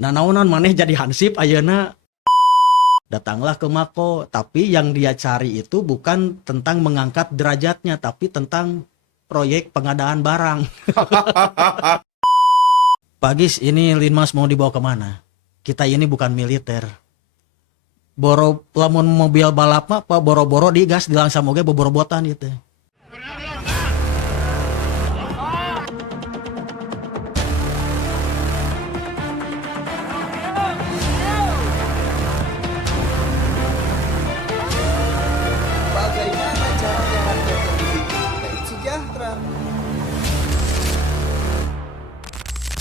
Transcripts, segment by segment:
Nah naonan maneh jadi hansip ayeuna. Datanglah ke Mako, tapi yang dia cari itu bukan tentang mengangkat derajatnya, tapi tentang proyek pengadaan barang. Pak Gis, ini Linmas mau dibawa kemana? Kita ini bukan militer. Boro lamun mobil balap mah pak boro-boro digas dilangsam oge boborobotan gitu. Bagaimana caranya rakyat lebih sejahtera?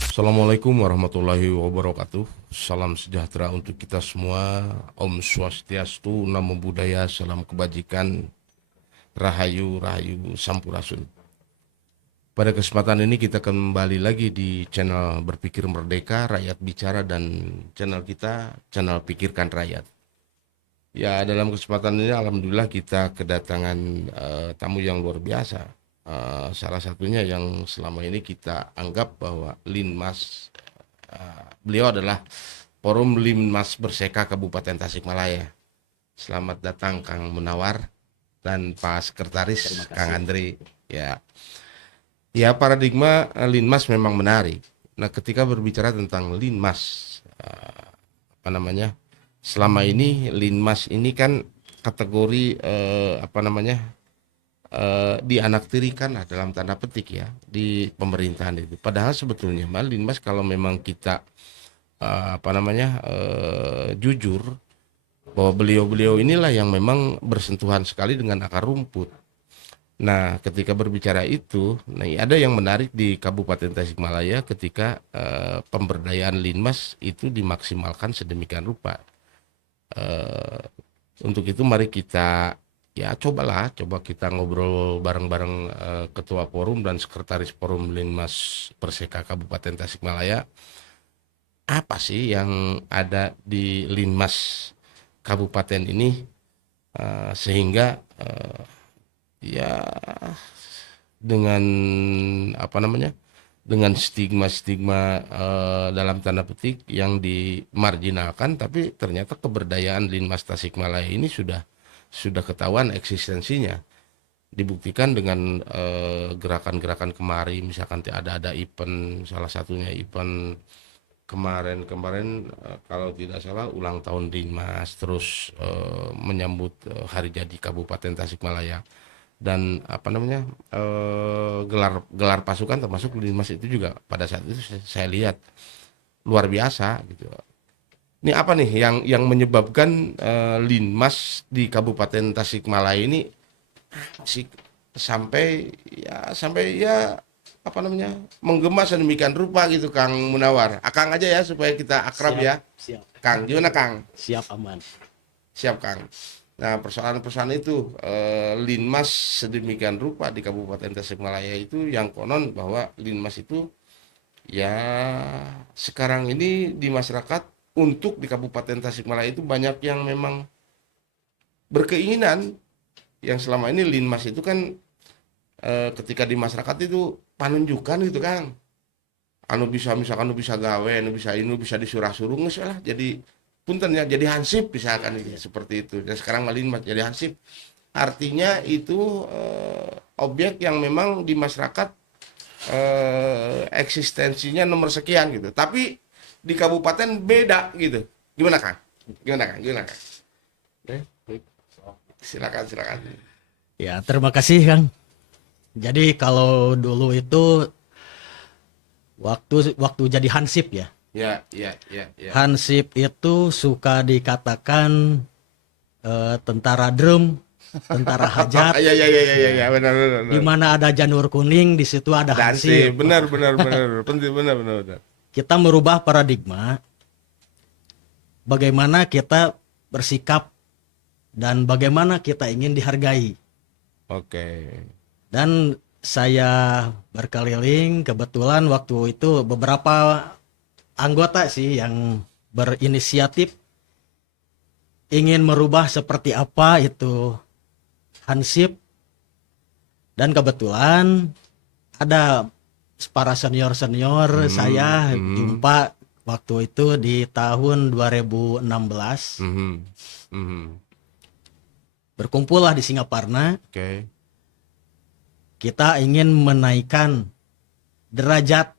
Assalamualaikum warahmatullahi wabarakatuh. Salam sejahtera untuk kita semua. Om Swastiastu, Namo Buddhaya, salam kebajikan, Rahayu, Rahayu, Sampurasun. Pada kesempatan ini kita kembali lagi di channel Berpikir Merdeka, Rakyat Bicara, dan channel kita, channel Pikirkan Rakyat. Ya, dalam kesempatan ini alhamdulillah kita kedatangan tamu yang luar biasa. Salah satunya yang selama ini kita anggap bahwa Linmas, beliau adalah Forum Linmas Berseka Kabupaten Tasikmalaya. Selamat datang Kang Munawar dan Pak Sekretaris Kang Andri. Ya, paradigma Linmas memang menarik. Nah, ketika berbicara tentang Linmas, selama ini Linmas ini kan kategori dianaktirikan lah dalam tanda petik ya di pemerintahan itu. Padahal sebetulnya Linmas kalau memang kita jujur bahwa beliau-beliau inilah yang memang bersentuhan sekali dengan akar rumput. Nah, ketika berbicara itu, ada yang menarik di Kabupaten Tasikmalaya ketika pemberdayaan Linmas itu dimaksimalkan sedemikian rupa. Untuk itu mari kita coba kita ngobrol bareng-bareng Ketua Forum dan Sekretaris Forum Linmas Perseka Kabupaten Tasikmalaya. Apa sih yang ada di Linmas Kabupaten ini sehingga dengan dengan stigma-stigma dalam tanda petik yang dimarginalkan, tapi ternyata keberdayaan Linmas Tasikmalaya ini sudah ketahuan eksistensinya. Dibuktikan dengan gerakan-gerakan kemarin, misalkan ada event, salah satunya event kemarin kalau tidak salah ulang tahun Linmas, terus menyambut hari jadi Kabupaten Tasikmalaya, dan gelar pasukan termasuk Linmas itu juga pada saat itu saya lihat luar biasa gitu. Ini apa nih yang menyebabkan Linmas di Kabupaten Tasikmalaya ini sampai menggema sedemikian rupa gitu, Kang Munawar. Akang aja ya supaya kita akrab. Siap, ya. siap. Kang, gimana Kang? Siap aman. Siap Kang. Nah, persoalan-persoalan itu Linmas sedemikian rupa di Kabupaten Tasikmalaya itu yang konon bahwa Linmas itu sekarang ini di masyarakat untuk di Kabupaten Tasikmalaya itu banyak yang memang berkeinginan yang selama ini Linmas itu kan ketika di masyarakat itu panunjukan gitu Kang. Misalkan bisa gawe, bisa disurah-suruh nggak lah jadi punten ya, jadi hansip misalkan seperti itu. Dan sekarang Linmas jadi hansip. Artinya itu objek yang memang di masyarakat eksistensinya nomor sekian gitu. Tapi di kabupaten beda gitu. Gimana Kang? Gimana Kang? Silakan. Ya terima kasih Kang. Jadi kalau dulu itu waktu jadi hansip ya. Ya. Hansip itu suka dikatakan tentara drum, tentara hajat. Ya, benar. Di mana ada janur kuning, di situ ada hansip. Benar. Penting, benar. Kita merubah paradigma bagaimana kita bersikap dan bagaimana kita ingin dihargai. Oke. Dan saya berkeliling, kebetulan waktu itu beberapa anggota sih yang berinisiatif ingin merubah seperti apa itu hansip, dan kebetulan ada para senior saya jumpa waktu itu di tahun 2016 Mhm. Mhm. berkumpullah di Singaparna. Oke. Kita ingin menaikkan derajat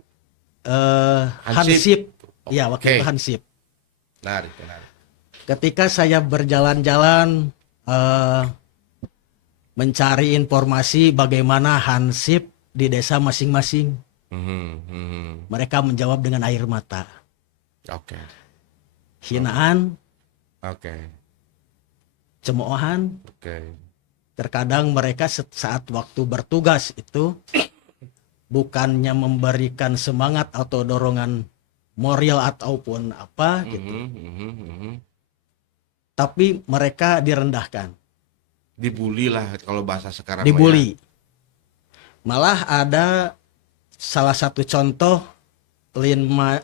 Hansip. Ya, waktu Oke. itu Hansip. Menarik, menarik. Ketika saya berjalan-jalan mencari informasi bagaimana Hansip di desa masing-masing, Mhm. Mhm. mereka menjawab dengan air mata. Oke. Hinaan, Oke. cemoohan, Oke. terkadang mereka saat waktu bertugas itu bukannya memberikan semangat atau dorongan moral ataupun apa gitu, Mhm. Mhm. Mhm. tapi mereka direndahkan, Dibully lah kalau bahasa sekarang mah ya. dibully. Malah ada salah satu contoh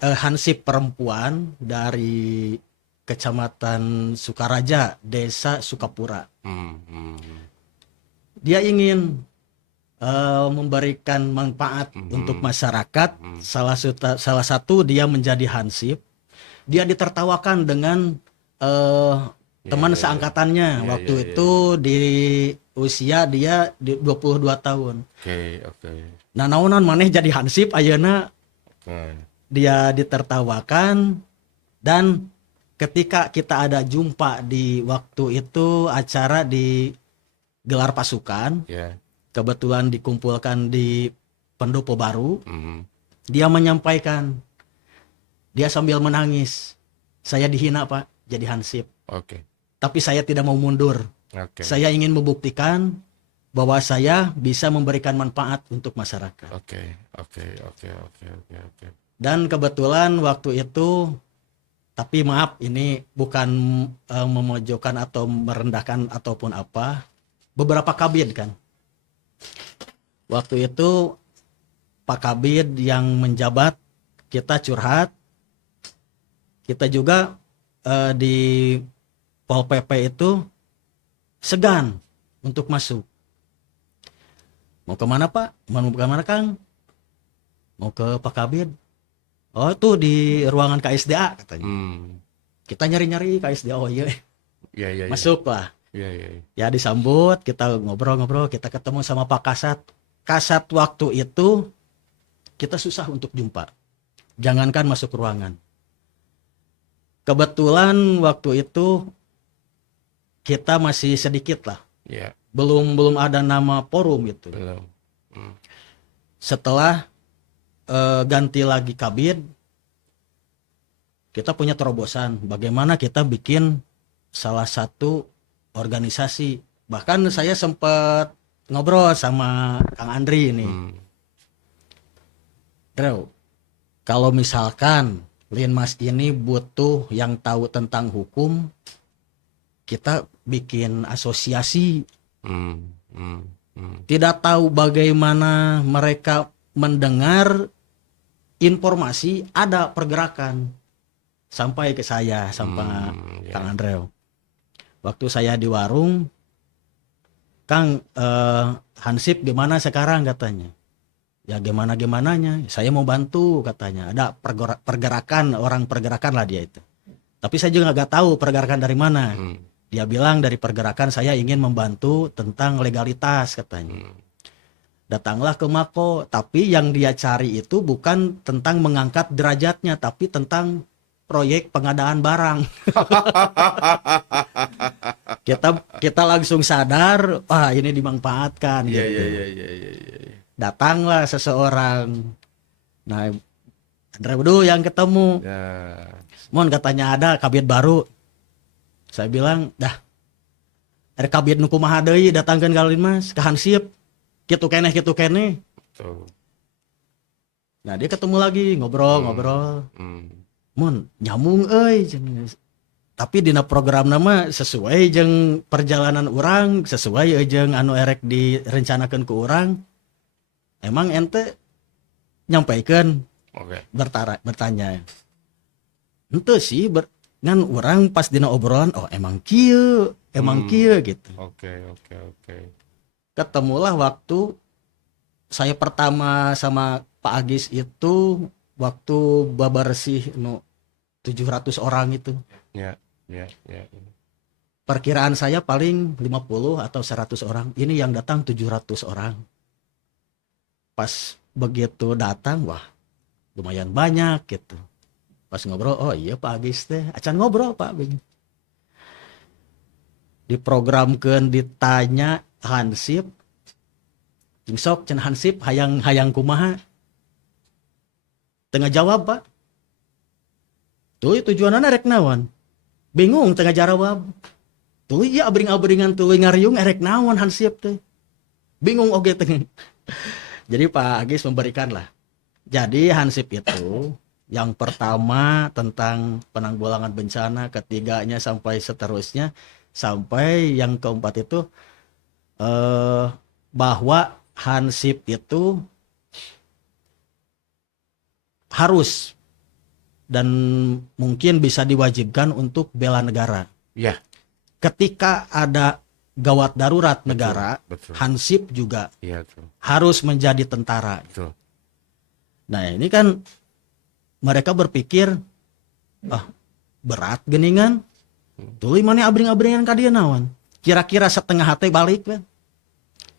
Hansip perempuan dari Kecamatan Sukaraja, Desa Sukapura. Hmm, hmm, Dia ingin memberikan manfaat untuk masyarakat. Salah satu dia menjadi Hansip. Dia ditertawakan dengan teman seangkatannya. Waktu itu di usia dia di 22 tahun. oke. Nah, naonan maneh jadi Hansip ayeuna. Oke. Dia ditertawakan, dan ketika kita ada jumpa di waktu itu acara di gelar pasukan, Ya. kebetulan dikumpulkan di Pendopo Baru, Mhm. dia menyampaikan, dia sambil menangis, saya dihina Pak jadi Hansip, Oke. tapi saya tidak mau mundur. Oke. Saya ingin membuktikan bahwa saya bisa memberikan manfaat untuk masyarakat. Oke. Dan kebetulan waktu itu, tapi maaf ini bukan memojokkan atau merendahkan ataupun apa, beberapa kabid kan. Waktu itu Pak Kabid yang menjabat, kita curhat, kita juga di Pol PP itu segan untuk masuk. Mau kemana Pak? Mau kemana Kang? Mau ke Pak Kabid. Oh tuh di ruangan KSDA katanya. Kita nyari-nyari KSDA, oh iya. Iya. Masuk lah. Iya. Ya disambut, kita ngobrol-ngobrol, kita ketemu sama Pak Kasat. Kasat waktu itu kita susah untuk jumpa. Jangankan masuk ruangan. Kebetulan waktu itu kita masih sedikit lah. Iya. Belum ada nama forum gitu. Belum. Setelah ganti lagi kabid, kita punya terobosan bagaimana kita bikin salah satu organisasi. Bahkan saya sempat ngobrol sama Kang Andri ini. Drew, kalau misalkan Linmas ini butuh yang tahu tentang hukum, kita bikin asosiasi. Tidak tahu bagaimana mereka mendengar informasi ada pergerakan sampai ke saya, sampai Kang Andreu. Waktu saya di warung, Kang, Hansip gimana sekarang katanya. Ya gimana-gimananya, saya mau bantu katanya. Ada pergerakan, orang pergerakan lah dia itu. Tapi saya juga nggak tahu pergerakan dari mana. Dia bilang dari pergerakan saya ingin membantu tentang legalitas katanya. Datanglah ke Mako, tapi yang dia cari itu bukan tentang mengangkat derajatnya, tapi tentang proyek pengadaan barang. kita langsung sadar, wah ini dimanfaatkan. Iya. Datanglah seseorang. Nah, Andre Bedu yang ketemu. Ya. Mon katanya ada kabid baru. Saya bilang, dah. Ada kabid nu kumaha deui datangkeun ka Linmas, ka Hansip. Kitu keneh. Tuh. Nah, dia ketemu lagi, ngobrol. Mon, nyambung euy. Tapi dina program nama sesuai jeung perjalanan urang, sesuai jeung anu erek direncanakeun ku urang. Emang ente nyampaikeun? Oke. Bertanya. Henteu sih, ngan urang pas dina obrolan, oh emang kieu gitu. Oke. Ketemulah waktu saya pertama sama Pak Agis itu waktu babarsih 700 orang itu. Ya, ya, ya. Perkiraan saya paling 50 atau 100 orang. Ini yang datang 700 orang. Pas begitu datang, wah lumayan banyak gitu. Pas ngobrol, oh iya Pak Agis teh, acan ngobrol Pak. Diprogramkeun ditanya hansip, jeung sok cenah hansip hayang kumaha. Tengah jawab Pak. Tuh tujuanana rek naon? Bingung tengah jawab. Tuh iya abring-abringan tuluy ngariung erek naon hansip teh. Bingung oge teh. Jadi Pak Agis memberikan lah. Jadi hansip itu yang pertama tentang penanggulangan bencana, ketiganya sampai seterusnya, sampai yang keempat itu bahwa hansip itu harus dan mungkin bisa diwajibkan untuk bela negara. Ya, Ketika ada gawat darurat negara, betul. hansip juga Iya, betul. harus menjadi tentara. Betul. Nah ini kan mereka berpikir, berat geningan, tuluy mana abring-abringan ka dieu naon? Kira-kira setengah hati balik kan?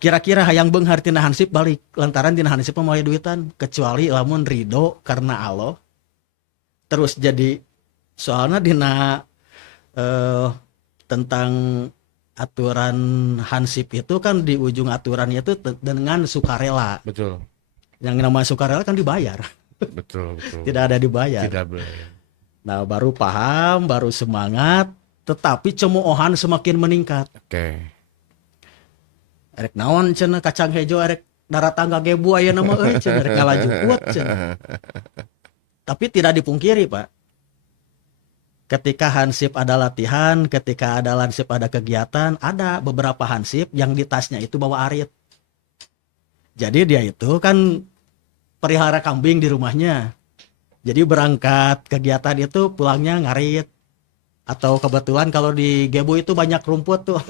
Kira-kira hayang beunghar tina hansip balik, lantaran tina hansip mah moal duitan, kecuali lamun ridho karena Allah. Terus jadi soalnya dina tentang aturan hansip itu kan di ujung aturannya itu dengan sukarela. Betul. Yang nama sukarela kan dibayar. Betul. Tidak ada dibayar. Tidak boleh. Nah baru paham, baru semangat, tetapi cemoohan semakin meningkat. Oke. Erek naon cenah kacang hejo erek darat tangga gebu aya nama euy cenah erek ngalaju kuat cenah. Tapi tidak dipungkiri Pak. Ketika hansip ada latihan, ketika ada hansip ada kegiatan, ada beberapa hansip yang di tasnya itu bawa arit. Jadi dia itu kan pelihara kambing di rumahnya. Jadi berangkat kegiatan itu pulangnya ngarit. Atau kebetulan kalau di Gebu itu banyak rumput tuh.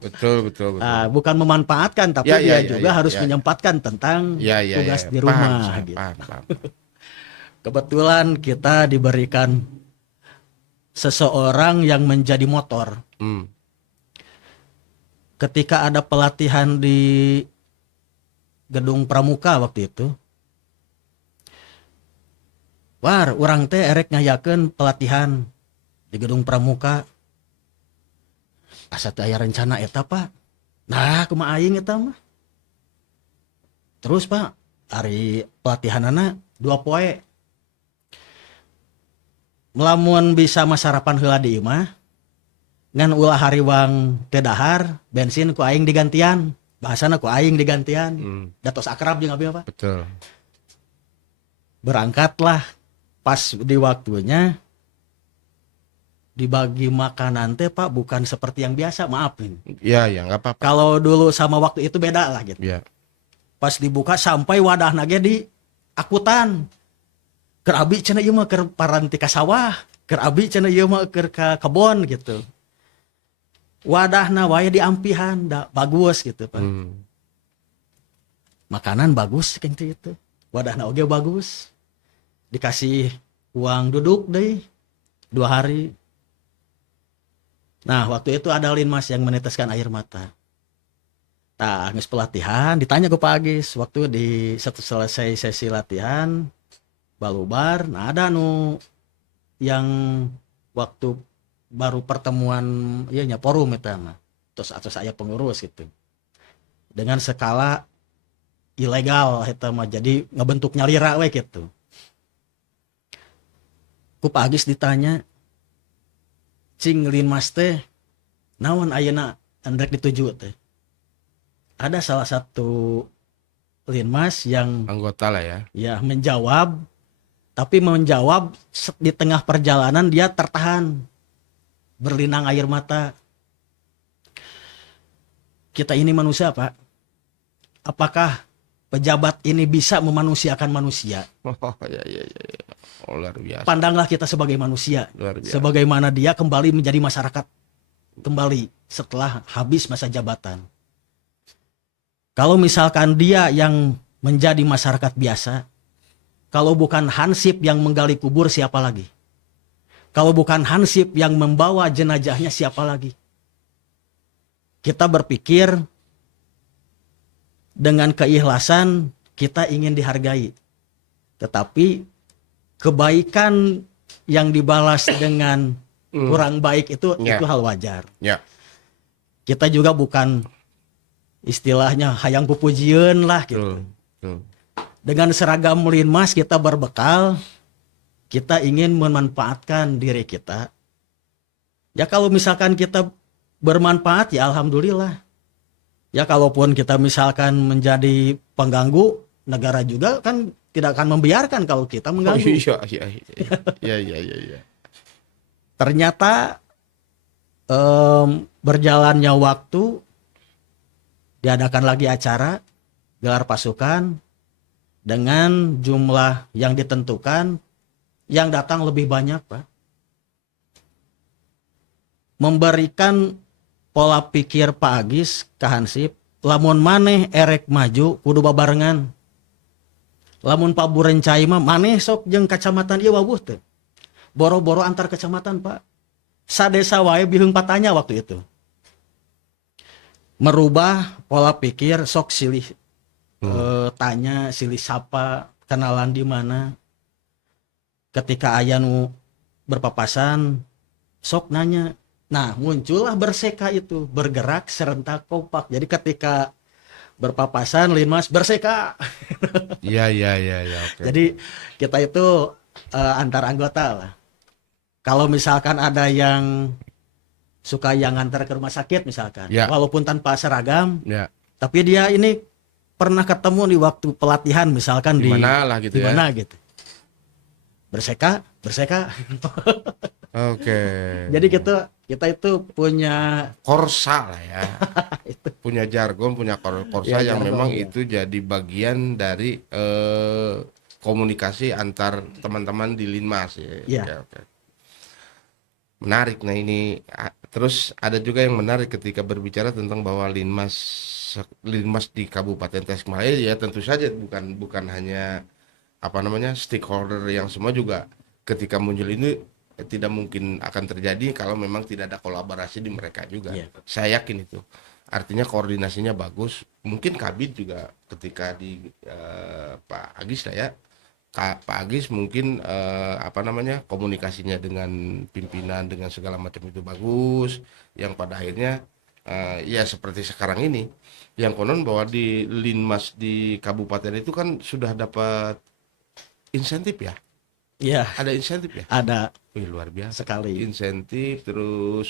Betul. Nah, bukan memanfaatkan, tapi dia juga harus menyempatkan tentang tugas di rumah. Paham. Kebetulan kita diberikan seseorang yang menjadi motor. Ketika ada pelatihan di Gedung Pramuka waktu itu, urang teh erek ngayakeun pelatihan di Gedung Pramuka. Asa teh aya rencana eta Pak. Nah, kumaha aing eta mah. Terus Pak, hari pelatihanana 2 poe. Melamun bisa masarapan heula di imah, ngan ulah hariwang teu dahar, bensin ku aing digantian. Bahasana ku aing digantian. Datos akrab jeung abi apa? Betul. Berangkatlah pas di waktunya dibagi makanan teh Pak bukan seperti yang biasa, maaf nih. Ya enggak apa-apa. Kalau dulu sama waktu itu beda lah gitu. Ya. Pas dibuka sampai wadahna ge di akutan. Keur abi cenah ieu mah keur paranti ka sawah, keur abi cenah ieu mah keur ka kebon gitu. Wadahna wae diampihan, bagus gitu Pak. Makanan bagus kayak gitu. Wadahna oge bagus. Dikasih uang duduk deh 2 hari. Nah waktu itu ada linmas yang meneteskan air mata. Nah geus pelatihan ditanya ke Pak Agis waktu selesai sesi latihan balubar. Nah ada yang waktu baru pertemuan forum itu mah. Terus atau saya pengurus gitu. Dengan skala ilegal itu mah jadi ngebentuk nyalira we gitu. Ku Pak Agis ditanya, cing linmas teh naon ayeuna andrek dituju teh. Ada salah satu linmas yang anggota lah ya. Ya menjawab, tapi menjawab di tengah perjalanan dia tertahan, berlinang air mata. Kita ini manusia Pak. Apakah pejabat ini bisa memanusiakan manusia? Ya. Oh, luar biasa. Pandanglah kita sebagai manusia, sebagaimana dia kembali menjadi masyarakat kembali setelah habis masa jabatan. Kalau misalkan dia yang menjadi masyarakat biasa, kalau bukan hansip yang menggali kubur siapa lagi? Kalau bukan Hansip yang membawa jenazahnya, siapa lagi? Kita berpikir dengan keikhlasan kita ingin dihargai. Tetapi kebaikan yang dibalas dengan kurang baik itu hal wajar. Ya. Kita juga bukan istilahnya hayang pupujian lah gitu. Betul. Dengan seragam Linmas kita berbekal, kita ingin memanfaatkan diri kita. Ya kalau misalkan kita bermanfaat ya alhamdulillah. Ya kalaupun kita misalkan menjadi pengganggu, negara juga kan tidak akan membiarkan kalau kita mengganggu. Iya. Ternyata berjalannya waktu, diadakan lagi acara gelar pasukan dengan jumlah yang ditentukan, yang datang lebih banyak, Pak. Memberikan pola pikir Pak Agis ke Hansip, lamun maneh erek maju kudu babarengan. Lamun Pak Burencai mah maneh sok jeung kacamatan ieu wawuh teh. Boro-boro antar kecamatan, Pak. Sadesa wae biheung patanya waktu itu. Merubah pola pikir, sok silih tanya, silih sapa, kenalan di mana. Ketika aya nu berpapasan, sok nanya. Nah, muncullah Berseka itu, bergerak serentak kompak. Jadi ketika berpapasan Linmas Berseka. Iya, oke. Jadi kita itu antar anggota lah. Kalau misalkan ada yang suka yang antar ke rumah sakit misalkan, walaupun tanpa seragam, tapi dia ini pernah ketemu di waktu pelatihan misalkan di mana lah gitu, di mana gitu. Berseka. Oke. Jadi kita itu punya korsa lah ya. Punya jargon, punya korsa ya, yang jargon, memang ya. itu jadi bagian dari komunikasi antar teman-teman di Linmas ya. Oke. Menarik. Nah ini terus ada juga yang menarik ketika berbicara tentang bahwa Linmas di Kabupaten Tasikmalaya ya tentu saja bukan hanya stakeholder yang semua juga ketika muncul ini tidak mungkin akan terjadi kalau memang tidak ada kolaborasi di mereka juga. Saya yakin itu. Artinya koordinasinya bagus. Mungkin Kabid juga ketika di Pak Agis lah ya. Pak Agis mungkin komunikasinya dengan pimpinan dengan segala macam itu bagus. Yang pada akhirnya ya seperti sekarang ini. Yang konon bahwa di Linmas di kabupaten itu kan sudah dapat insentif ya? Iya. Ada insentif ya? Ada. Wih, luar biasa sekali. Insentif terus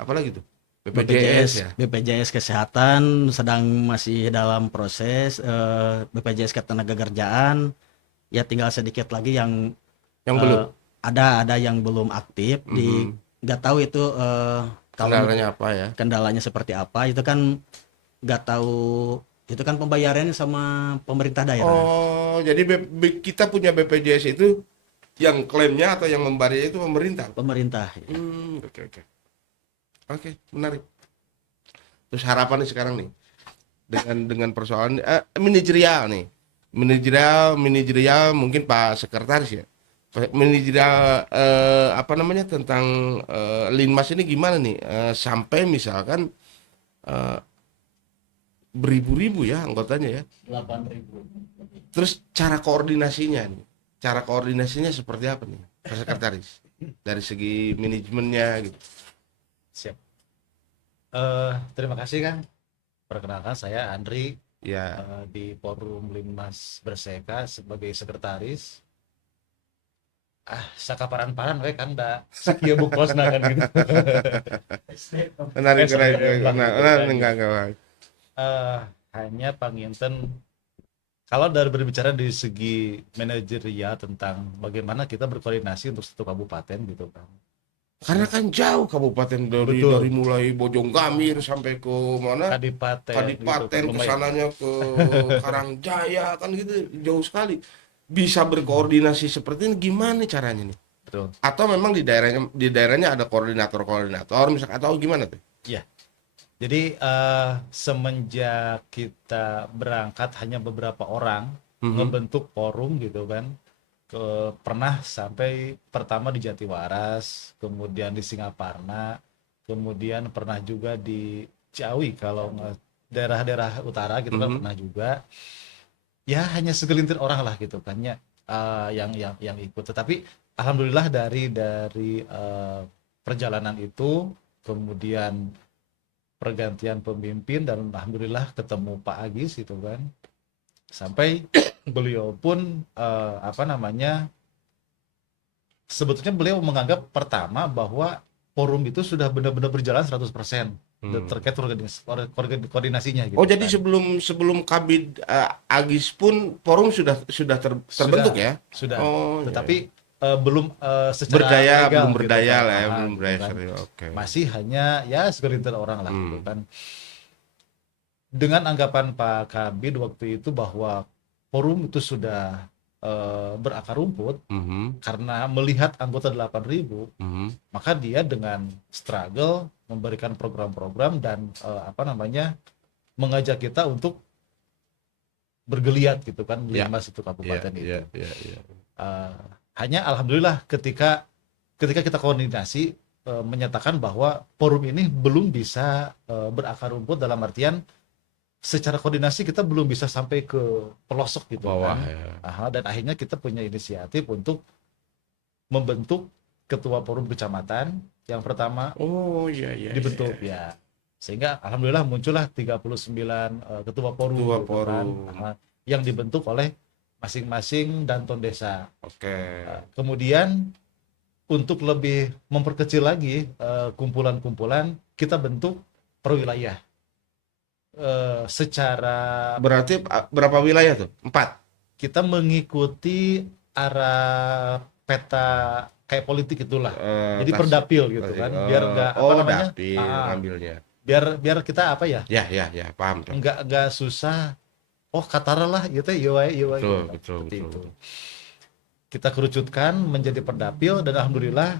apa lagi tuh? BPJS Kesehatan sedang masih dalam proses, BPJS Ketenagakerjaan ya tinggal sedikit lagi yang belum. Ada yang belum aktif di nggak tahu itu kendalanya apa ya? Kendalanya seperti apa itu kan nggak tahu. Itu kan pembayarannya sama pemerintah daerah. Oh, jadi kita punya BPJS itu yang klaimnya atau yang membayarnya itu pemerintah? Pemerintah. Ya. Oke, menarik. Terus harapan nih sekarang nih dengan persoalan manajerial nih, manajerial mungkin Pak Sekretaris ya, manajerial tentang Linmas ini gimana nih sampai misalkan beribu-ribu ya anggotanya ya. 8.000. Terus cara koordinasinya seperti apa nih Pak Sekretaris dari segi manajemennya gitu. Siap. Terima kasih Kang. Perkenalkan saya Andri ya. Di Forum Linmas Berseka sebagai sekretaris. Sakaparan-paran we kan da sakieu bukosna kan gitu. Menarik. Hanya panginten kalau dari berbicara dari segi manajerial tentang bagaimana kita berkoordinasi untuk satu kabupaten gitu kan. Karena kan jauh kabupaten dari mulai Bojonggamir sampai ke mana? Kadipaten gitu, kesananya ke Karangjaya kan gitu jauh sekali. Bisa berkoordinasi seperti ini gimana caranya nih? Betul. Atau memang di daerahnya ada koordinator misalkan atau gimana tuh? Iya. Jadi semenjak kita berangkat hanya beberapa orang ngebentuk forum gitu kan. pernah sampai pertama di Jatiwaras, kemudian di Singaparna, kemudian pernah juga di Ciawi kalau daerah-daerah utara gitu kan pernah juga. Ya hanya segelintir orang lah gitu kan ya, yang ikut. Tetapi alhamdulillah dari perjalanan itu, kemudian pergantian pemimpin, dan alhamdulillah ketemu Pak Agis gitu kan, sampai beliau pun sebetulnya beliau menganggap pertama bahwa forum itu sudah benar-benar berjalan 100% terkait koordinasinya gitu. Oh, jadi kan. sebelum Kabid Agis pun forum sudah terbentuk ya? Sudah. Oh, Tetapi belum secara berdaya, legal, belum gitu berdaya kan. lah ya, belum Gitu berdaya kan. serius. Oke. Masih hanya ya segelintir orang lah gitu kan. Dengan anggapan Pak Kabid waktu itu bahwa forum itu sudah berakar rumput karena melihat anggota 8.000, maka dia dengan struggle memberikan program-program dan mengajak kita untuk bergeliat gitu kan, Linmas itu kabupaten itu. Hanya alhamdulillah ketika kita koordinasi menyatakan bahwa forum ini belum bisa berakar rumput, dalam artian secara koordinasi kita belum bisa sampai ke pelosok gitu Bawah, kan. ya. Dan akhirnya kita punya inisiatif untuk membentuk ketua forum kecamatan yang pertama. Oh iya. Dibentuk ya. Sehingga alhamdulillah muncullah 39 ketua forum, Ketua gitu forum. kan, yang dibentuk oleh masing-masing danton desa. Oke. Kemudian untuk lebih memperkecil lagi kumpulan-kumpulan, kita bentuk perwilayah. Secara Berarti berapa wilayah tuh? 4. kita mengikuti arah peta kayak politik itulah. Jadi perdapil gitu kan, biar nggak dapil ngambilnya. biar kita Ya, paham tuh. nggak susah. Oh katakanlah gitu ya, Betul. itu. Kita kerucutkan menjadi perdapil, dan alhamdulillah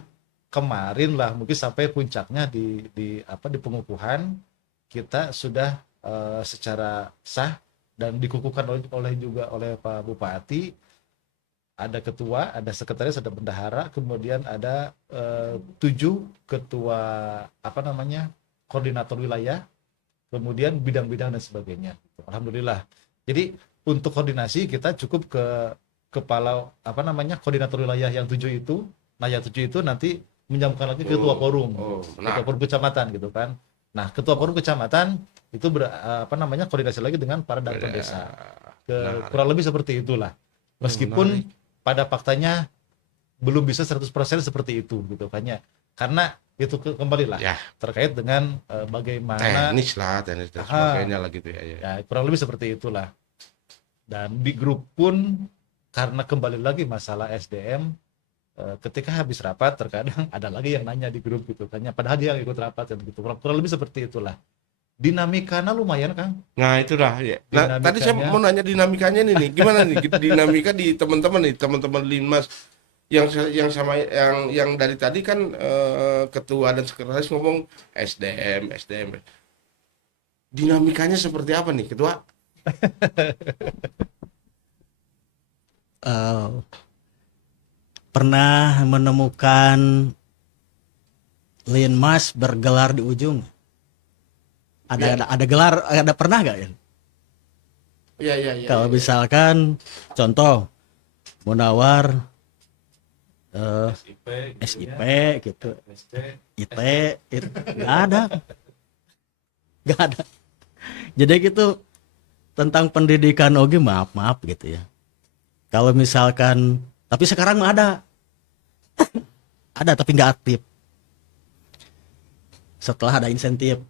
kemarin lah mungkin sampai puncaknya di pengukuhan kita sudah secara sah dan dikukuhkan oleh Pak Bupati. Ada ketua, ada sekretaris, ada bendahara, kemudian ada 7 ketua koordinator wilayah, kemudian bidang-bidang dan sebagainya. Alhamdulillah. Jadi untuk koordinasi kita cukup ke kepala koordinator wilayah yang 7 itu. Nah yang 7 itu nanti menyambungkan lagi ke ketua forum, ketua forum kecamatan gitu kan. Nah ketua forum kecamatan itu koordinasi lagi dengan para danton desa. Kurang lebih seperti itulah. Meskipun pada faktanya belum bisa 100% seperti itu gitu kan ya. Karena itu kembali lah terkait dengan bagaimana teknis dan sebagainya lah gitu ya. Ya kurang lebih seperti itulah. Dan di grup pun karena kembali lagi masalah SDM, ketika habis rapat terkadang ada lagi yang nanya di grup gitu kan ya, padahal dia yang ikut rapat dan gitu. Kurang lebih seperti itulah. Dinamikanya lumayan, Kang. Nah itulah ya. Nah, tadi saya mau nanya dinamikanya nih, gimana nih dinamika di teman-teman Linmas yang dari tadi kan ketua dan sekretaris ngomong SDM. Dinamikanya seperti apa nih, ketua? Pernah menemukan Linmas bergelar di ujung? Ada gelar, pernah nggak ya? Iya. Kalau misalkan contoh Munawar SIP gitu, IT itu nggak ada. Jadi gitu tentang pendidikan oke, maaf gitu ya. Kalau misalkan, tapi sekarang mah ada tapi nggak aktif. Setelah ada insentif.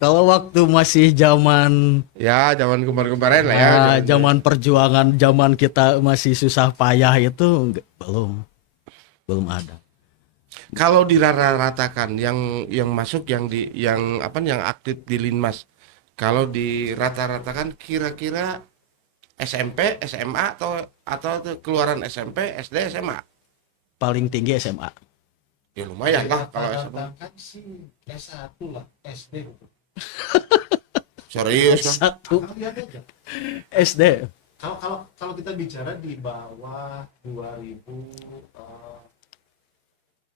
Kalau waktu masih zaman kemarin lah ya. Zaman perjuangan, zaman kita masih susah payah itu belum ada. Kalau dirata-ratakan yang masuk yang aktif di Linmas, kalau dirata-ratakan kira-kira SMP, SMA atau keluaran SMP, SD, SMA? Paling tinggi SMA. Ya lumayan lah kalau SMA. Kan sih S1 lah, SD gitu. Serius kan? satu Akang lihat aja. SD. Kalau kita bicara di bawah 2000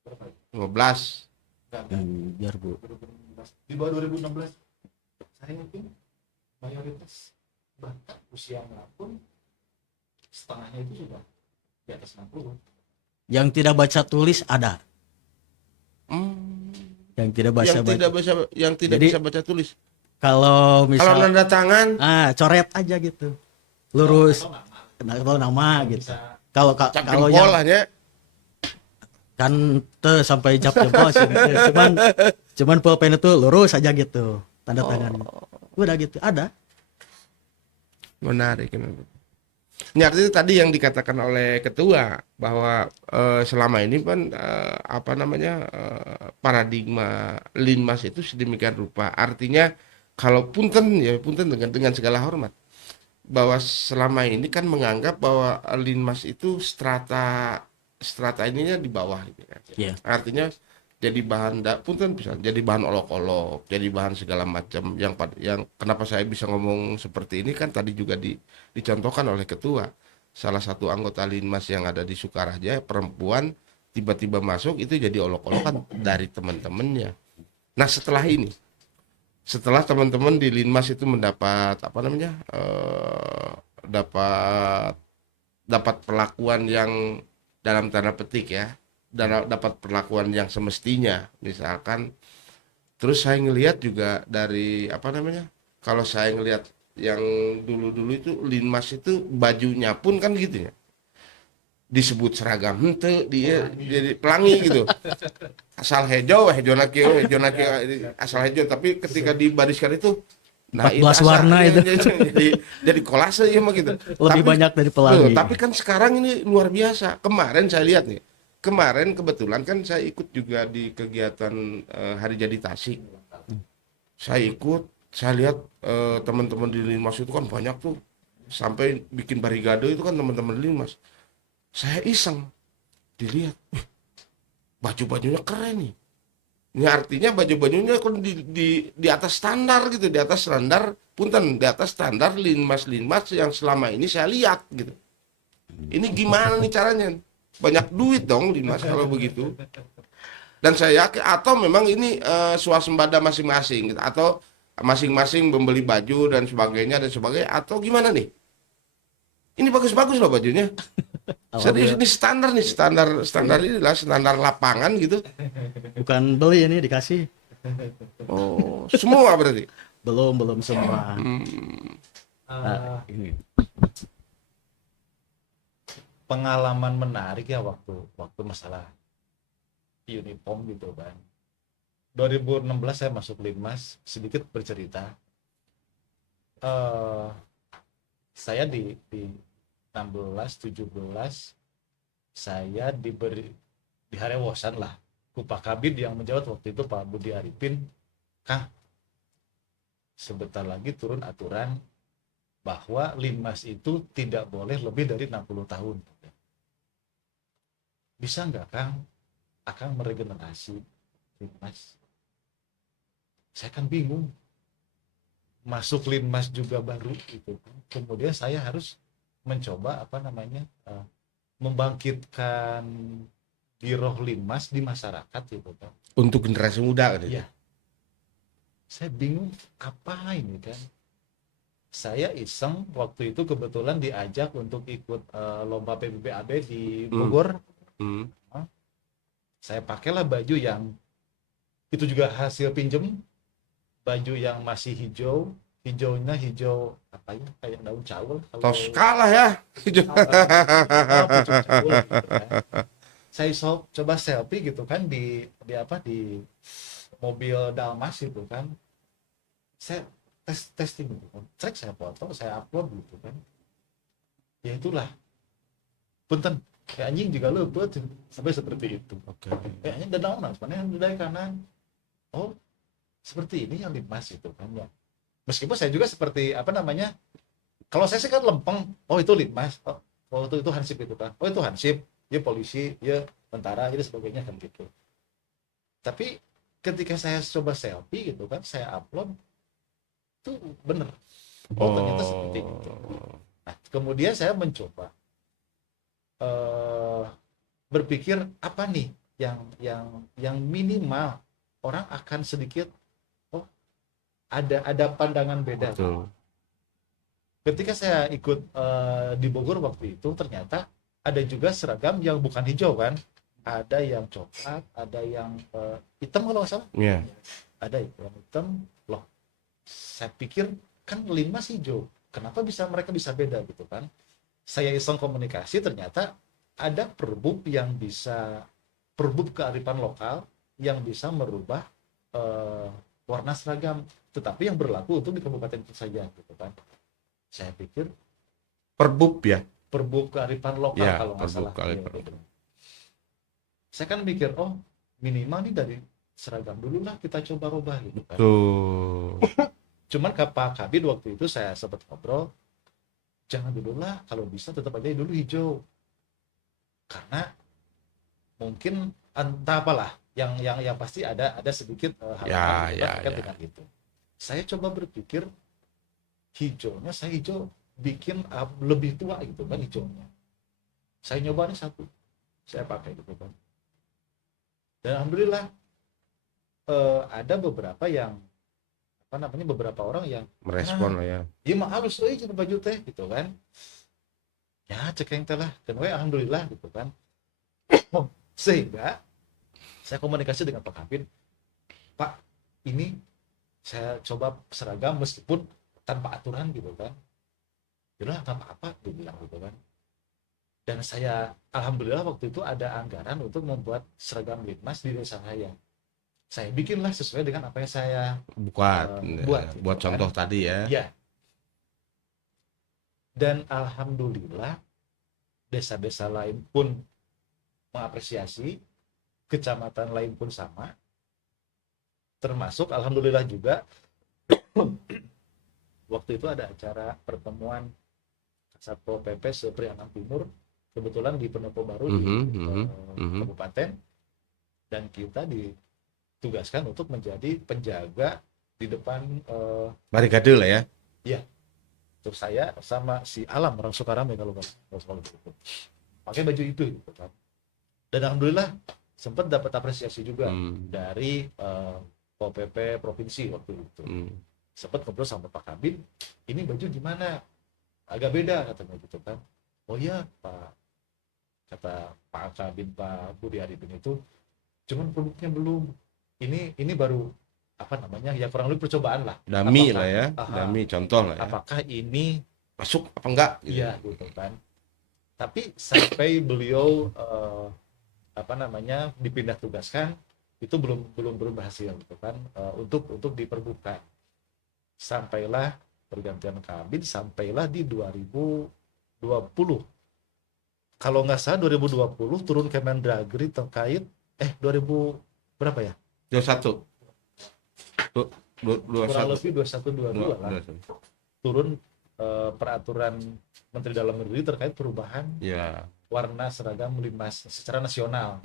berapa ya? 15. Enggak, Biar Bu. 2016. Di bawah 2016 saya yakin mayoritas bahkan usia pun setengahnya itu sudah di atas 60. Yang tidak baca tulis ada. Yang tidak baca Yang tidak Jadi, bisa baca tulis. Kalau Kalau misal nanda tangan, coret aja gitu. Lurus. Kalau nama gitu. Bisa Kalau cap kalau jempol yang lah nya. kan sampai cap jempol sih. Cuman pulpen itu lurus aja gitu. Tanda tangannya. Udah gitu. Ada. Menarik. Ini artinya tadi yang dikatakan oleh ketua bahwa selama ini kan paradigma linmas itu sedemikian rupa. Artinya kalau punten dengan segala hormat bahwa selama ini kan menganggap bahwa linmas itu strata ininya di bawah gitu kan. Iya. Artinya jadi bahan punten bisa jadi bahan olok-olok, jadi bahan segala macam yang kenapa saya bisa ngomong seperti ini kan tadi juga dicontohkan oleh ketua. Salah satu anggota Linmas yang ada di Sukaraja perempuan tiba-tiba masuk itu jadi olok-olokan dari teman-temannya. Nah, setelah teman-teman di Linmas itu mendapat dapat perlakuan yang dalam tanda petik ya, dapat perlakuan yang semestinya, misalkan. Terus saya ngelihat juga dari kalau saya ngelihat yang dulu-dulu itu Linmas itu bajunya pun kan gitu ya, disebut seragam hente dia jadi pelangi gitu, asal hejo asal hejo, tapi ketika dibariskan itu 14 warna itu. jadi kolase ya mah gitu. Lebih banyak dari pelangi. Tapi kan sekarang ini luar biasa. Kemarin saya lihat nih. Kemarin kebetulan kan saya ikut juga di kegiatan Hari Jadi Tasik. Saya ikut, saya lihat teman-teman di Linmas itu kan banyak tuh. Sampai bikin barikade itu kan teman-teman Linmas. Saya iseng dilihat, baju-bajunya keren nih. Ini artinya baju-bajunya kan di atas standar gitu, di atas standar linmas yang selama ini saya lihat gitu. Ini gimana nih caranya? Banyak duit dong Linmas kalau begitu. Dan saya yakin atau memang ini swasembada masing-masing gitu, atau masing-masing membeli baju dan sebagainya atau gimana nih? Ini bagus-bagus loh bajunya. Serius, ini standar inilah standar lapangan gitu. Bukan beli ini dikasih. Oh, semua berarti. Belum semua. ini pengalaman menarik ya waktu masalah uniform gitu kan. 2016 saya masuk Linmas, sedikit bercerita. Saya di 16, 17 saya di harewosan lah ku Pak Kabid yang menjawab waktu itu Pak Budi Arifin, Kang, sebentar lagi turun aturan bahwa Linmas itu tidak boleh lebih dari 60 tahun. Bisa nggak Kang akan meregenerasi Linmas? Saya kan bingung, masuk Linmas juga baru gitu. Kemudian saya harus mencoba membangkitkan giroh Linmas di masyarakat gitu kan. Untuk generasi muda kan. Iya. Saya bingung apa ini kan. Saya iseng waktu itu kebetulan diajak untuk ikut lomba PBBAB di Bogor. Saya pakailah baju yang itu juga hasil pinjem, baju yang masih hijaunya hijau apa ya, kayak daun cawul. Toska lah ya. Pucuk cawul gitu kan. Saya coba selfie gitu kan di mobil Dalmas itu kan. Saya testing gitu kan. Saya foto, saya upload gitu kan. Ya itulah. Punten, kayak anjing juga luput sampai seperti itu. Oke. Kayaknya dadang sebenarnya dari kanan. Oh, seperti ini yang Linmas itu kan ya. Meskipun saya juga seperti kalau saya sih kan lempeng, oh itu Linmas, oh itu Hansip itu kan, oh itu Hansip, ya polisi, ya tentara, itu sebagainya kan gitu. Tapi ketika saya coba selfie gitu kan, saya upload, itu bener. Oh ternyata seperti itu. Nah, kemudian saya mencoba berpikir apa nih yang minimal orang akan sedikit oh ada pandangan beda. Betul. Ketika saya ikut di Bogor waktu itu ternyata ada juga seragam yang bukan hijau kan, ada yang coklat, ada yang hitam kalau nggak salah, Iya. ada yang hitam. Loh, saya pikir kan Linmas hijau, kenapa mereka bisa beda gitu kan? Saya iseng komunikasi, ternyata ada perbub kearifan lokal yang bisa merubah warna seragam, tetapi yang berlaku untuk di kabupaten itu saja gitu kan. Saya pikir Perbub ya. perbub kearifan lokal Ya, kalau nggak perbub salah. kearifan Iya, gitu. Saya kan mikir, oh minimal nih dari seragam dulu lah kita coba rubah gitu kan. Tuh. Cuman Pak Kabid waktu itu saya sempat ngobrol, jangan dulu lah, kalau bisa tetap aja dulu hijau. Karena mungkin entah apalah yang pasti ada sedikit harapan terkait dengan itu. Saya coba berpikir hijaunya saya bikin lebih tua gitu kan hijaunya. Saya nyoba nih satu, saya pakai gitu kan. Dan alhamdulillah ada beberapa yang beberapa orang yang Merespon lah ya. ya mah halus euy cenah baju teh gitu kan. Ya cekeng teh lah, dan we alhamdulillah gitu kan. Sehingga saya komunikasi dengan Pak Kabid, Pak ini saya coba seragam meskipun tanpa aturan gitu kan. Yalah nggak apa-apa dia bilang gitu kan. Dan saya alhamdulillah waktu itu ada anggaran untuk membuat seragam Linmas di desa saya. Saya bikinlah sesuai dengan apa yang saya buat contoh kan. tadi ya. Ya. Dan alhamdulillah desa-desa lain pun mengapresiasi, kecamatan lain pun sama. Termasuk alhamdulillah juga waktu itu ada acara pertemuan Satpol PP Sepriangan Timur, kebetulan di Pendopo Baru di kabupaten, dan kita ditugaskan untuk menjadi penjaga di depan Barikade lah ya. Iya. Terus saya sama si Alam orang Sukarame kalau itu pakai baju itu gitu kan. Dan alhamdulillah sempat dapat apresiasi juga dari Pol PP provinsi waktu itu. Sempat ngobrol sama Pak Kabid, ini baju gimana? Agak beda katanya gitu kan. Oh iya Pak, kata Pak Kabid, Pak Budi Arifin itu, cuman produknya belum. Ini baru ya kurang lebih percobaan lah. Dami lah ya, dami contoh lah ya. Apakah ini Masuk apa enggak? iya gitu kan. Tapi sampai beliau dipindah tugaskan itu belum berhasil gitu kan, untuk diperbuka. Sampailah pergantian Kabid, sampailah di 2020. Kalau nggak salah 2020 turun Kemendagri terkait 2000 berapa ya? 21. Kurang lebih 21-22 lah. Turun peraturan Menteri Dalam Negeri terkait perubahan warna seragam Linmas secara nasional.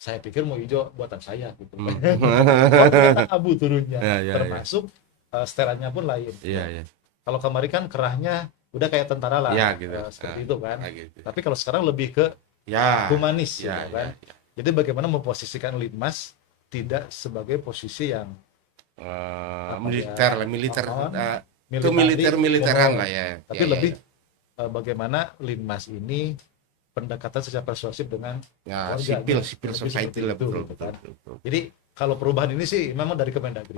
Saya pikir mau hijau buatan saya gitu. Ternyata abu turunnya. Termasuk setelannya pun lain. Kalau kemarin kan kerahnya udah kayak tentara lah, gitu. seperti itu kan. Gitu. Tapi kalau sekarang lebih ke humanis, gitu kan. Jadi bagaimana memposisikan Linmas tidak sebagai posisi yang militeran lah ya. Tapi lebih bagaimana Linmas ini pendekatan secara persuasif dengan civil society lah, betul. Jadi kalau perubahan ini sih memang dari Kemendagri.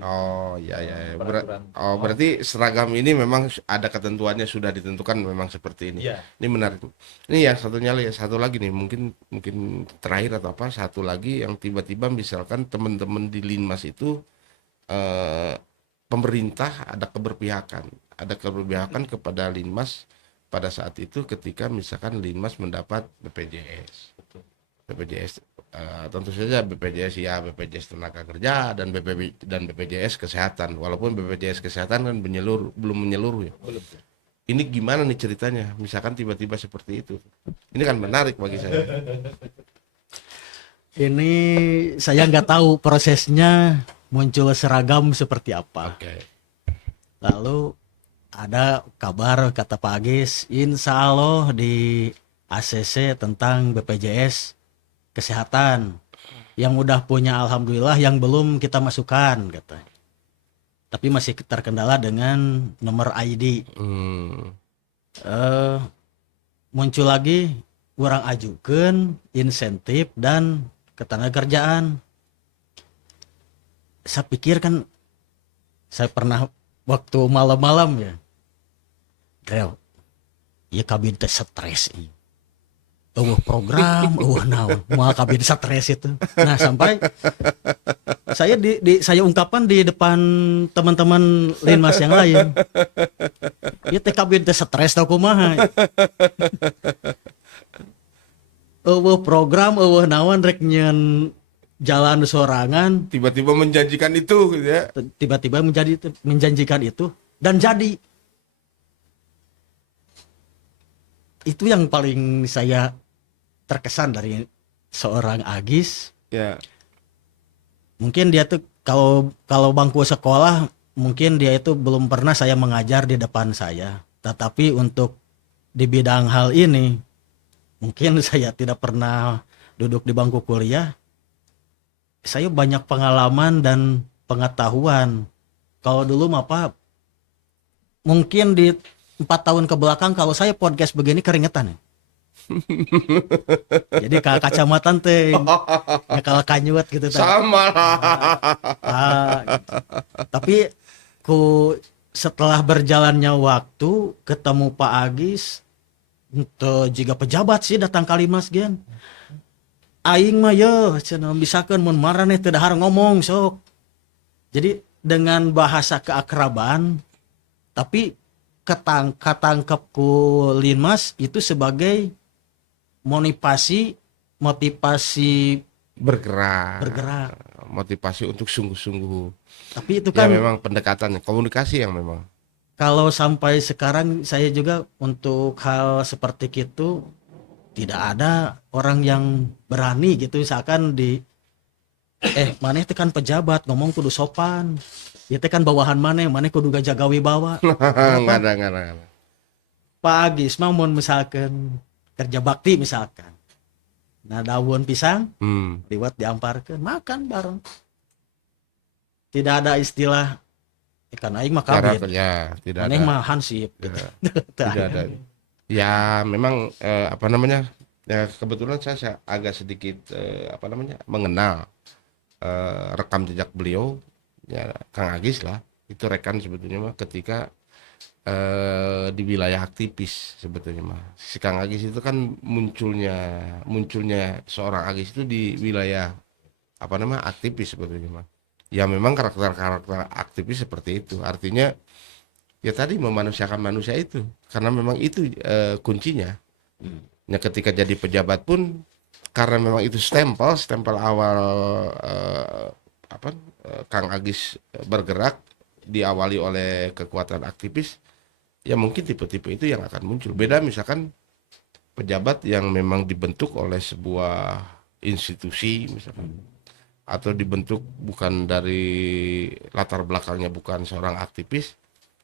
Berarti seragam ini memang ada ketentuannya, sudah ditentukan memang seperti ini. Ini menarik. Ini yang satu lagi nih, mungkin terakhir atau apa, satu lagi yang tiba-tiba misalkan teman-teman di Linmas itu pemerintah ada keberpihakan kepada Linmas pada saat itu ketika misalkan Linmas mendapat BPJS. Tentu saja BPJS tenaga kerja dan BPJS kesehatan, walaupun BPJS kesehatan kan belum menyeluruh ya. Ini gimana nih ceritanya misalkan tiba-tiba seperti itu? Ini kan menarik bagi saya. Ini saya nggak tahu prosesnya muncul seragam seperti apa. Lalu ada kabar kata Pak Agis, insya Allah di ACC tentang BPJS Kesehatan. Yang udah punya alhamdulillah, yang belum kita masukkan katanya. Tapi masih terkendala dengan nomor ID. Muncul lagi kurang ajukan insentif dan ketenagakerjaan. Saya pikir kan, saya pernah waktu malam-malam ya, Rel, ya kabin teh stres ini. Program, naon, mau kabin stres itu. Nah sampai saya saya ungkapkan di depan teman-teman Linmas yang lain. Ya teh kabin teh stres tau kumaha. Program, naon rek nyen jalan sorangan, Tiba-tiba menjanjikan itu gitu ya. tiba-tiba menjanjikan itu dan jadi. Itu yang paling saya terkesan dari seorang Agis. Ya. Mungkin dia tuh kalau bangku sekolah mungkin dia itu belum pernah saya mengajar di depan saya. Tetapi untuk di bidang hal ini mungkin saya tidak pernah duduk di bangku kuliah. Saya banyak pengalaman dan pengetahuan. Kalau dulu Pak, mungkin di 4 tahun ke belakang kalau saya podcast begini keringetan ya. Jadi kacamata teh kalau kanyut gitu. Sama lah. Tapi setelah berjalannya waktu ketemu Pak Agis, jika pejabat sih datang Kalimas gen. Aing mah yo cenah bisakeun mun maraneh teu dahar ngomong sok. Jadi dengan bahasa keakraban tapi ketangkep ku Linmas itu sebagai motivasi bergerak. Motivasi untuk sungguh-sungguh. Tapi itu Ya kan memang pendekatan komunikasi yang memang. kalau sampai sekarang saya juga untuk hal seperti itu tidak ada orang yang berani gitu, misalkan maneh itu kan pejabat ngomong kudu sopan. Itu kan bawahan maneh kudu jaga wibawa. Nggak ada. Pak Agis mah mun misalkan kerja bakti misalkan. Nah daun pisang liwat diamparkeun makan bareng. Tidak ada istilah ikan aing mah kabin. Ya, tidak Maneh ada. mah hansip gitu. Tidak ada. Ya memang ya kebetulan saya agak sedikit mengenal rekam jejak beliau ya, Kang Agis lah, itu rekan sebetulnya mah ketika di wilayah aktivis sebetulnya mah. Si Kang Agis itu kan munculnya seorang Agis itu di wilayah aktivis sebetulnya mah. Ya memang karakter aktivis seperti itu. Artinya ya tadi memanusiakan manusia itu, karena memang itu kuncinya. Nah ketika jadi pejabat pun karena memang itu stempel awal Kang Agis bergerak diawali oleh kekuatan aktivis, ya mungkin tipe-tipe itu yang akan muncul. Beda misalkan pejabat yang memang dibentuk oleh sebuah institusi misalkan, atau dibentuk bukan dari latar belakangnya bukan seorang aktivis,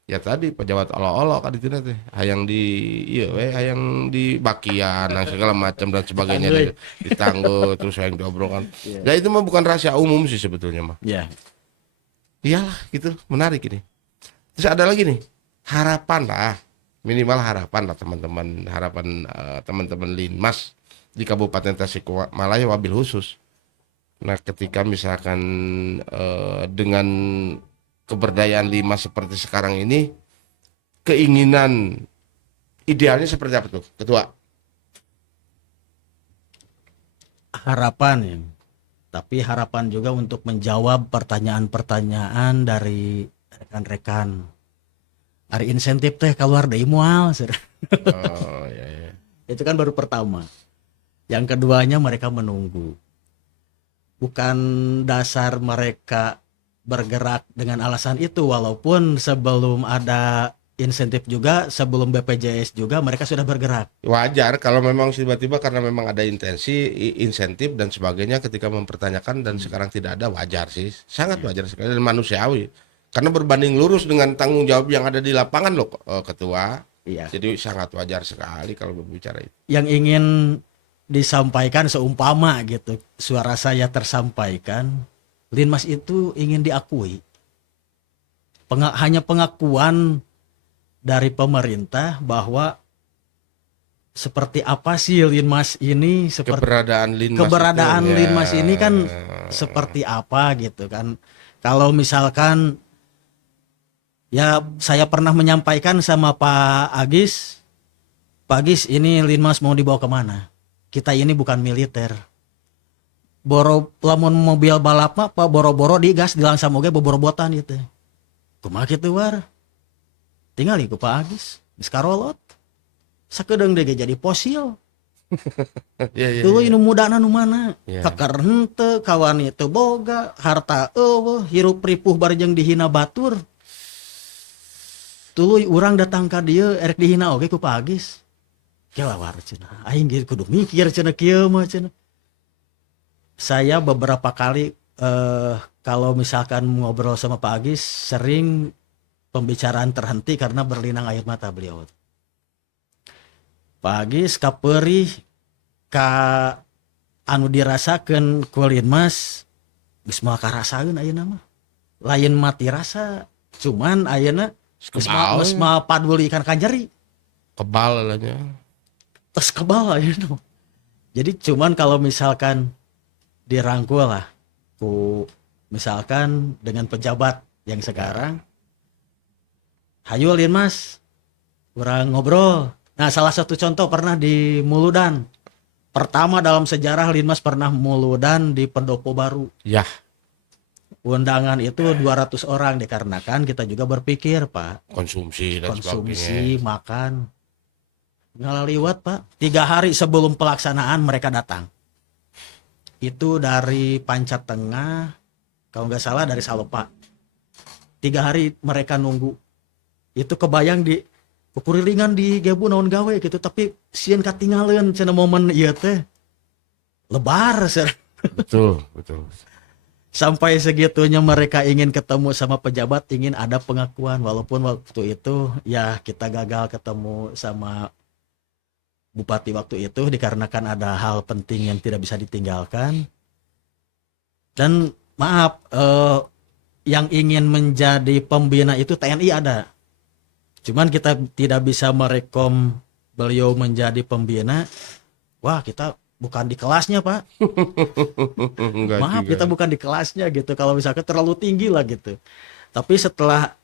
ya tadi pejabat olo-olo kan itu teh hayang di bakian dan segala macam dan sebagainya ditangguh terus yang diobrolkan. Ya itu mah bukan rahasia umum sih sebetulnya mah. Ya. Iyalah gitu, menarik ini. Terus ada lagi nih, harapan lah, minimal harapan lah teman-teman, teman-teman Linmas di Kabupaten Tasikmalaya wabil khusus. Nah ketika misalkan dengan keberdayaan Linmas seperti sekarang ini, keinginan idealnya seperti apa tuh, Ketua? Harapan ya. Tapi harapan juga untuk menjawab pertanyaan-pertanyaan dari rekan-rekan. Hari insentif teh keluar dari mual. Oh, ya. Itu kan baru pertama. Yang keduanya mereka menunggu. Bukan dasar mereka bergerak dengan alasan itu, walaupun sebelum ada insentif juga, sebelum BPJS juga mereka sudah bergerak. Wajar kalau memang tiba-tiba karena memang ada intensi, insentif dan sebagainya ketika mempertanyakan dan sekarang tidak ada, wajar sih, sangat wajar sekali dan manusiawi. Karena berbanding lurus dengan tanggung jawab yang ada di lapangan loh, Ketua. Iya. Jadi sangat wajar sekali kalau berbicara itu. Yang ingin disampaikan seumpama gitu, suara saya tersampaikan, Linmas itu ingin diakui. Hanya pengakuan dari pemerintah bahwa seperti apa sih Linmas ini, seperti keberadaan itu, Linmas ini kan seperti apa gitu kan. Kalau misalkan ya saya pernah menyampaikan sama Pak Agis, Pak Agis ini Linmas mau dibawa kemana? Kita ini bukan militer. Lamun mobil balap mah Pak boro-boro digas dilangsam oge boborobotan gitu. Kumaha kitu war? Tinggal iku Pak Agis, geus karolot. Sakedeung deh jadi fosil. Dulu ini mudana nu mana? Kakar henteu, kawan itu boga, harta eueuh, hirup ripuh bareng dihina batur. Tuluy urang datang ka dieu erek dihina oge ku Pak Agis. Kelawar cenah. Aing ge kudu mikir cenah kieu mah cenah. Saya beberapa kali kalau misalkan ngobrol sama Pak Agis sering pembicaraan terhenti karena berlinang air mata beliau. Pak Agis kapeurih ka anu dirasakeun ku Linmas geus moal karasaeun ayeuna mah. Lain mati rasa, cuman ayeuna geus moal paduli ikan kanjeri. Kebal lah nya. Tes kebal ayeuna. Jadi cuman kalau misalkan dirangkul lah ku misalkan dengan pejabat yang sekarang, hayu Linmas urang ngobrol. Nah salah satu contoh pernah di Muludan, pertama dalam sejarah Linmas pernah Muludan di Pendopo Baru. Ya. Undangan itu 200 orang dikarenakan kita juga berpikir Pak, Konsumsi dan konsumsi makan ngalaliwat Pak. 3 hari sebelum pelaksanaan mereka datang. Itu dari Pancat Tengah, kalau nggak salah dari Salopa. 3 hari mereka nunggu. Itu kebayang di kurilingan di Gebu naon gawe gitu, tapi sieun katinggalin cenah momen ieu teh. Lebar ser. Betul. Sampai segitunya mereka ingin ketemu sama pejabat, ingin ada pengakuan, walaupun waktu itu ya kita gagal ketemu sama Bupati waktu itu dikarenakan ada hal penting yang tidak bisa ditinggalkan. Dan maaf, yang ingin menjadi pembina itu TNI ada. Cuman kita tidak bisa merekom beliau menjadi pembina. Wah, kita bukan di kelasnya, Pak. Maaf, juga. Kita bukan di kelasnya gitu. Kalau misalkan terlalu tinggi lah gitu. Tapi setelah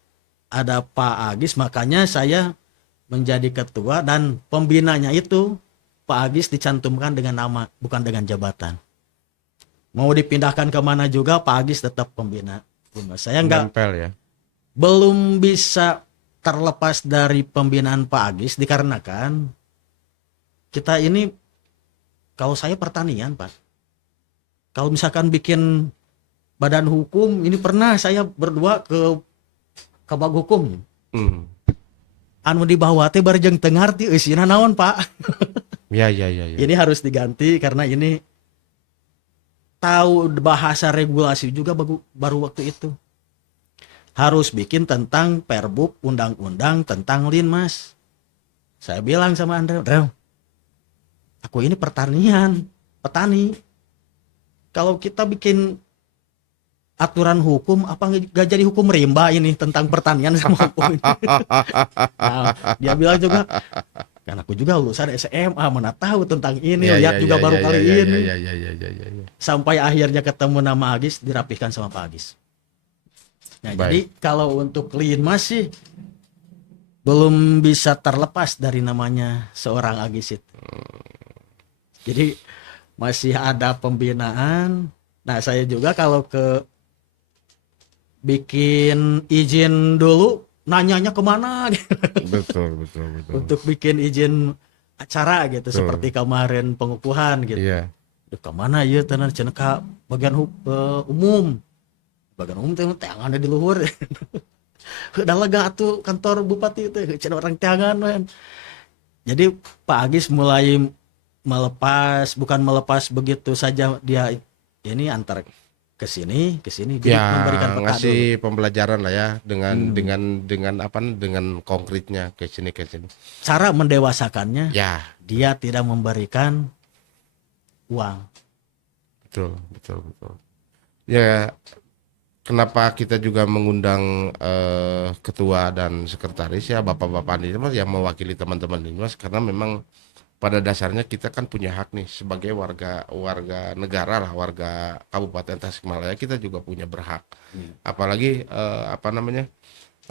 ada Pak Agis, makanya saya menjadi ketua dan pembinanya itu Pak Agis dicantumkan dengan nama, bukan dengan jabatan. Mau dipindahkan kemana juga Pak Agis tetap pembina. Saya belum bisa terlepas dari pembinaan Pak Agis dikarenakan kita ini, kalau saya pertanian Pak, kalau misalkan bikin badan hukum, ini pernah saya berdua ke Kabag Hukum. Anu di bawah teh bareng tengar ti eusina naon Pak. Ya. Ini harus diganti karena ini tahu bahasa regulasi juga baru waktu itu. Harus bikin tentang Perbuk, undang-undang tentang Linmas. Saya bilang sama Andrew, aku ini petani. Kalau kita bikin aturan hukum, apa nggak jadi hukum rimba ini tentang pertanian sama hukum ini. Nah, dia bilang juga, kan aku juga lulusan SMA, mana tahu tentang ini, lihat juga baru kali ini. Sampai akhirnya ketemu nama Agis, dirapihkan sama Pak Agis. Nah, jadi kalau untuk Linmas sih belum bisa terlepas dari namanya seorang Agis itu. Jadi masih ada pembinaan. Nah, saya juga kalau ke bikin izin dulu, nanyanya kemana gitu. Betul. Untuk bikin izin acara gitu. Betul. Seperti kemarin pengukuhan gitu. Iya. Kemana ya tenan cenah ka bagian umum. Bagian umum teh teangan di luhur. Udah lega atuh kantor bupati teh cenah orang teangan we. Jadi Pak Agis mulai bukan melepas begitu saja dia ini antar ke sini jadi Ya, memberikan peta dulu. ngasih pembelajaran lah ya dengan apa dengan konkretnya ke sini. Cara mendewasakannya, Ya, dia tidak memberikan uang. betul. Ya, kenapa kita juga mengundang ketua dan sekretaris ya bapak-bapak ini mas yang mewakili teman-teman ini mas karena memang pada dasarnya kita kan punya hak nih sebagai warga negara lah warga Kabupaten Tasikmalaya kita juga punya berhak apalagi apa namanya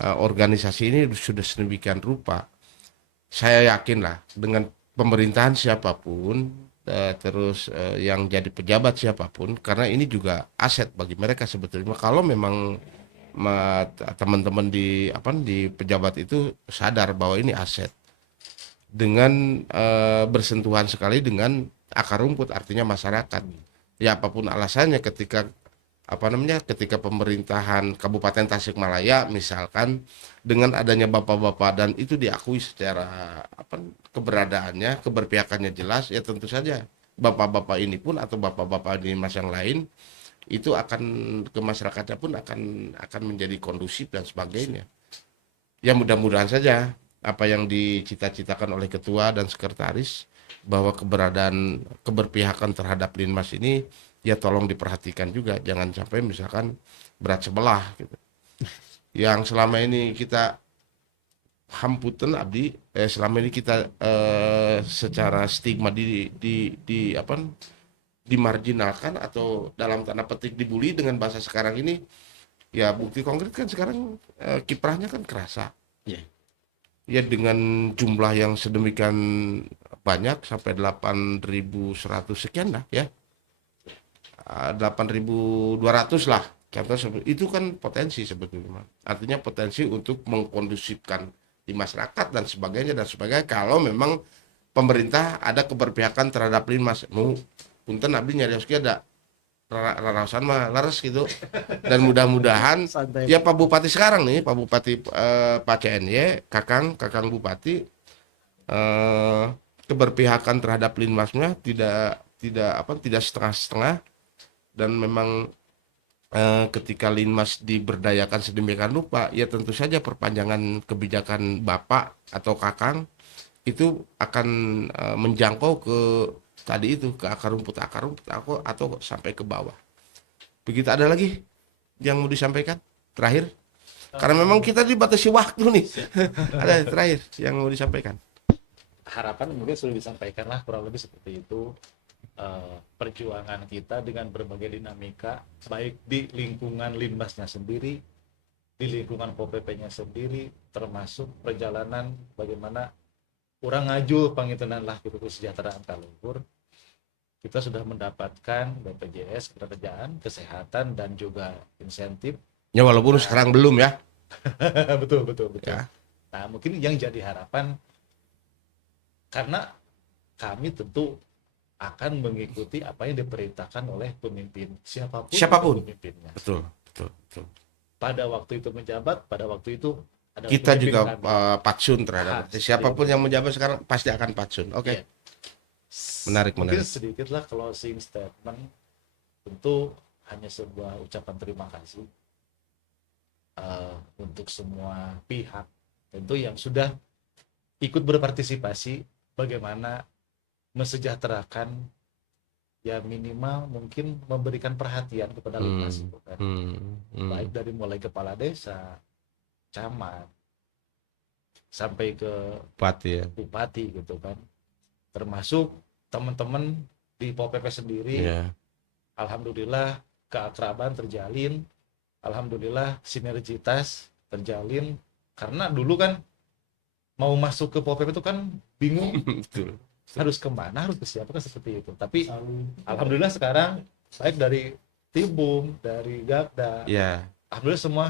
organisasi ini sudah sedemikian rupa saya yakin lah dengan pemerintahan siapapun terus yang jadi pejabat siapapun karena ini juga aset bagi mereka sebetulnya kalau memang teman-teman di pejabat itu sadar bahwa ini aset dengan bersentuhan sekali dengan akar rumput artinya masyarakat ya apapun alasannya ketika pemerintahan Kabupaten Tasikmalaya misalkan dengan adanya bapak-bapak dan itu diakui secara keberadaannya keberpihakannya jelas ya tentu saja bapak-bapak ini pun atau bapak-bapak di mas yang lain itu akan ke masyarakatnya pun akan menjadi kondusif dan sebagainya ya mudah-mudahan saja apa yang dicita-citakan oleh ketua dan sekretaris bahwa keberpihakan terhadap Linmas ini ya tolong diperhatikan juga jangan sampai misalkan berat sebelah gitu. Yang selama ini kita hamputan abdi selama ini kita secara stigma dimarginalkan atau dalam tanda petik dibully dengan bahasa sekarang ini ya bukti konkret kan sekarang kiprahnya kan kerasa. Yeah. Ya dengan jumlah yang sedemikian banyak sampai 8.100 sekian lah ya 8.200 lah contoh itu kan potensi sebetulnya artinya potensi untuk mengkondusifkan di masyarakat dan sebagainya kalau memang pemerintah ada keberpihakan terhadap Linmas punten abdi nyarios ge ada rarasan mah laras gitu dan mudah-mudahan ya Pak Bupati sekarang nih Pak Bupati Pak CNY Kakang Bupati keberpihakan terhadap Linmasnya tidak setengah-setengah dan memang ketika Linmas diberdayakan sedemikian rupa ya tentu saja perpanjangan kebijakan Bapak atau Kakang itu akan menjangkau ke tadi itu ke akar rumput atau sampai ke bawah. Begitu ada lagi yang mau disampaikan terakhir? Karena memang kita dibatasi waktu nih. Ada terakhir yang mau disampaikan. Harapan mungkin sudah disampaikan lah kurang lebih seperti itu. Perjuangan kita dengan berbagai dinamika baik di lingkungan Linmasnya sendiri, di lingkungan POPP-nya sendiri, termasuk perjalanan bagaimana kurang ngaju pangitenan lah gitu kesejahteraan kaluhur. Kita sudah mendapatkan BPJS kerajaan, kesehatan dan juga insentif. Ya walaupun sekarang belum ya. betul. Ya. Nah mungkin yang jadi harapan karena kami tentu akan mengikuti apa yang diperintahkan oleh pemimpin siapapun pemimpinnya. Betul. Pada waktu itu menjabat, pada waktu itu ada Kita juga patsun terhadap siapapun yang menjabat sekarang pasti akan patsun. Oke. Yeah. Menarik. Mungkin sedikit lah closing statement. Tentu hanya sebuah ucapan terima kasih untuk semua pihak tentu yang sudah ikut berpartisipasi bagaimana mensejahterakan ya minimal mungkin memberikan perhatian kepada Linmas itu kan. Baik dari mulai kepala desa, camat sampai ke bupati gitu kan. Termasuk teman-teman di POPP sendiri. Yeah. Alhamdulillah keakraban terjalin. Alhamdulillah sinergitas terjalin karena dulu kan mau masuk ke POPP itu kan bingung. Betul. Harus kemana, harus ke siapa kan seperti itu. Tapi alhamdulillah sekarang baik dari Tibum, dari Gakda, alhamdulillah semua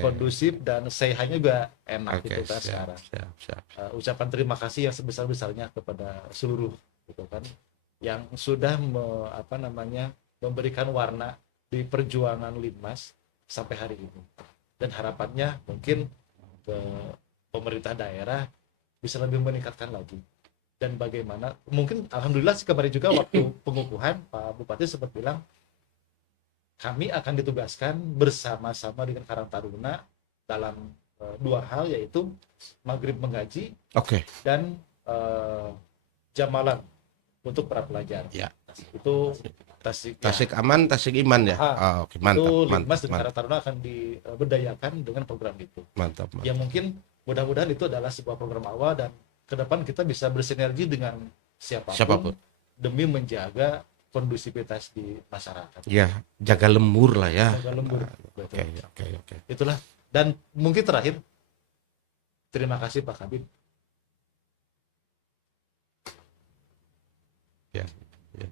kondusif dan say-nya juga enak gitu kan sekarang. Siap. Ucapan terima kasih yang sebesar-besarnya kepada seluruh gitu kan yang sudah memberikan warna di perjuangan Linmas sampai hari ini. Dan harapannya mungkin ke pemerintah daerah bisa lebih meningkatkan lagi. Dan bagaimana mungkin alhamdulillah kemarin juga waktu pengukuhan Pak Bupati sempat bilang kami akan ditugaskan bersama-sama dengan Karang Taruna dalam 2 hal, yaitu maghrib mengaji Oke. dan jam malam untuk para pelajar. Ya. Itu Tasik. Tasik Aman, Tasik Iman ya. Oke, mantap, Itu mantap, Linmas dan mantap, Karang Taruna akan diberdayakan dengan program itu. mantap, mantap. Ya mungkin mudah-mudahan itu adalah sebuah program awal, dan ke depan kita bisa bersinergi dengan siapapun demi menjaga kondusivitas di masyarakat. Ya, jaga lembur lah ya. Jaga lembur. Oke, Betul. oke. Itulah. Dan mungkin terakhir, terima kasih Pak Kabid. Ya, ya.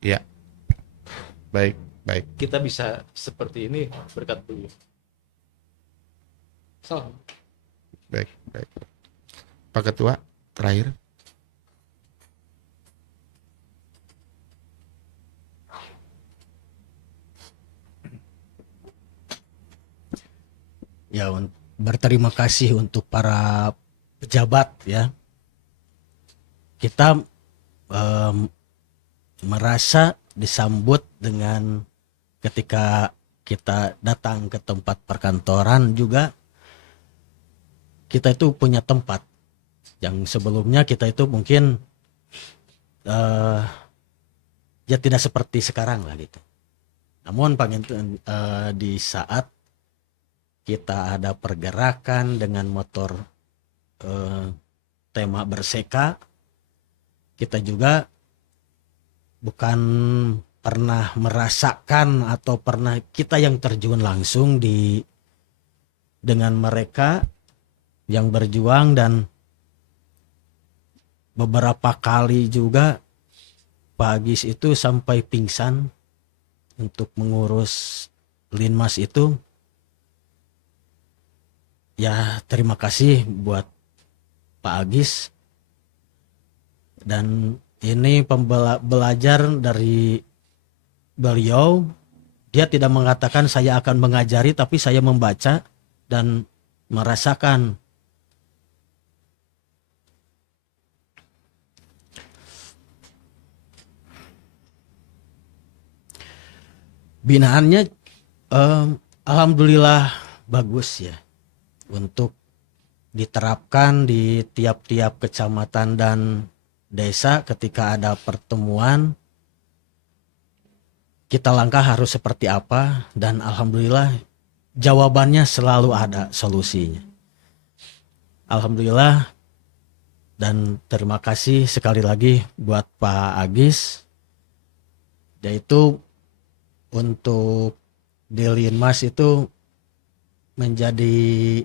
Ya. Baik, baik. Kita bisa seperti ini berkat beliau. Salam. Baik, baik. Pak Ketua, terakhir. Ya, berterima kasih untuk para pejabat ya. Kita merasa disambut dengan ketika kita datang ke tempat perkantoran juga, kita itu punya tempat yang sebelumnya kita itu mungkin ya tidak seperti sekarang lah gitu. Namun di saat kita ada pergerakan dengan motor tema berseka, kita juga bukan pernah merasakan atau pernah kita yang terjun langsung dengan mereka yang berjuang, dan beberapa kali juga Pak Agis itu sampai pingsan untuk mengurus Linmas itu. Ya, terima kasih buat Pak Agis, dan ini belajar dari beliau. Dia tidak mengatakan saya akan mengajari, tapi saya membaca dan merasakan. Binaannya alhamdulillah bagus ya, untuk diterapkan di tiap-tiap kecamatan dan desa. Ketika ada pertemuan, kita langkah harus seperti apa, dan alhamdulillah jawabannya selalu ada solusinya. Alhamdulillah, dan terima kasih sekali lagi buat Pak Agis, yaitu untuk di Linmas itu menjadi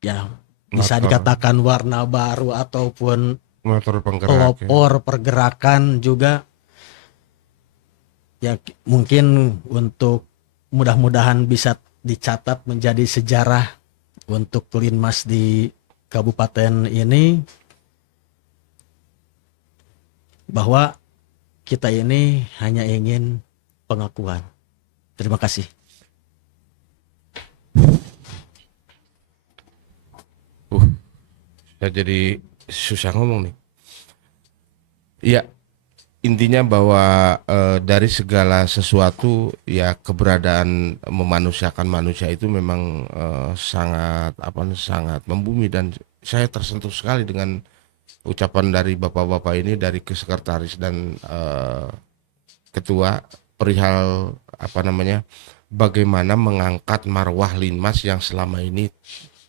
ya bisa Motor. dikatakan warna baru ataupun Motor penggerak. pelopor pergerakan juga ya, mungkin untuk mudah-mudahan bisa dicatat menjadi sejarah untuk Linmas di kabupaten ini, bahwa kita ini hanya ingin pengakuan. Terima kasih. Saya jadi susah ngomong nih. Iya, intinya bahwa dari segala sesuatu ya, keberadaan memanusiakan manusia itu memang sangat sangat membumi, dan saya tersentuh sekali dengan ucapan dari bapak-bapak ini, dari sekretaris dan ketua, perihal bagaimana mengangkat marwah Linmas yang selama ini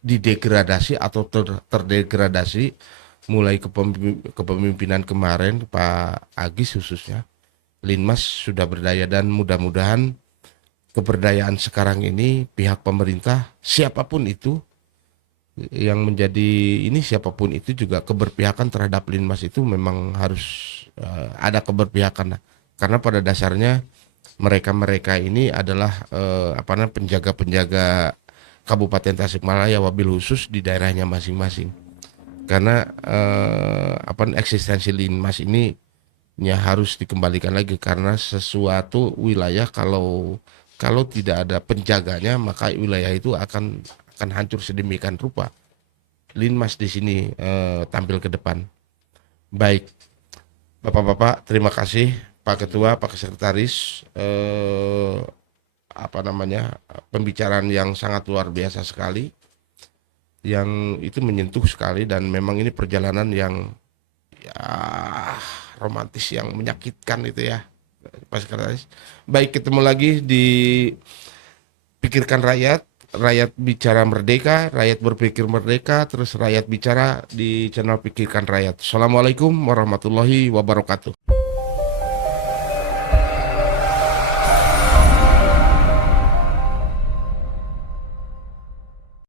didegradasi atau terdegradasi mulai kepemimpinan kemarin Pak Agis khususnya. Linmas sudah berdaya, dan mudah-mudahan keberdayaan sekarang ini pihak pemerintah siapapun itu yang menjadi ini, siapapun itu juga keberpihakan terhadap Linmas itu memang harus ada keberpihakan, karena pada dasarnya mereka ini adalah penjaga-penjaga Kabupaten Tasikmalaya, wabil khusus di daerahnya masing-masing. Karena eksistensi Linmas ini ya harus dikembalikan lagi, karena sesuatu wilayah kalau tidak ada penjaganya, maka wilayah itu akan hancur sedemikian rupa. Linmas di sini tampil ke depan. Baik, Bapak-bapak, terima kasih Pak Ketua, Pak Sekretaris, pembicaraan yang sangat luar biasa sekali, yang itu menyentuh sekali dan memang ini perjalanan yang ya romantis yang menyakitkan itu ya, Pak Sekretaris. Baik, ketemu lagi di Pikirkan Rakyat. Rakyat bicara merdeka, rakyat berpikir merdeka, terus rakyat bicara di channel Pikirkan Rakyat. Assalamualaikum warahmatullahi wabarakatuh.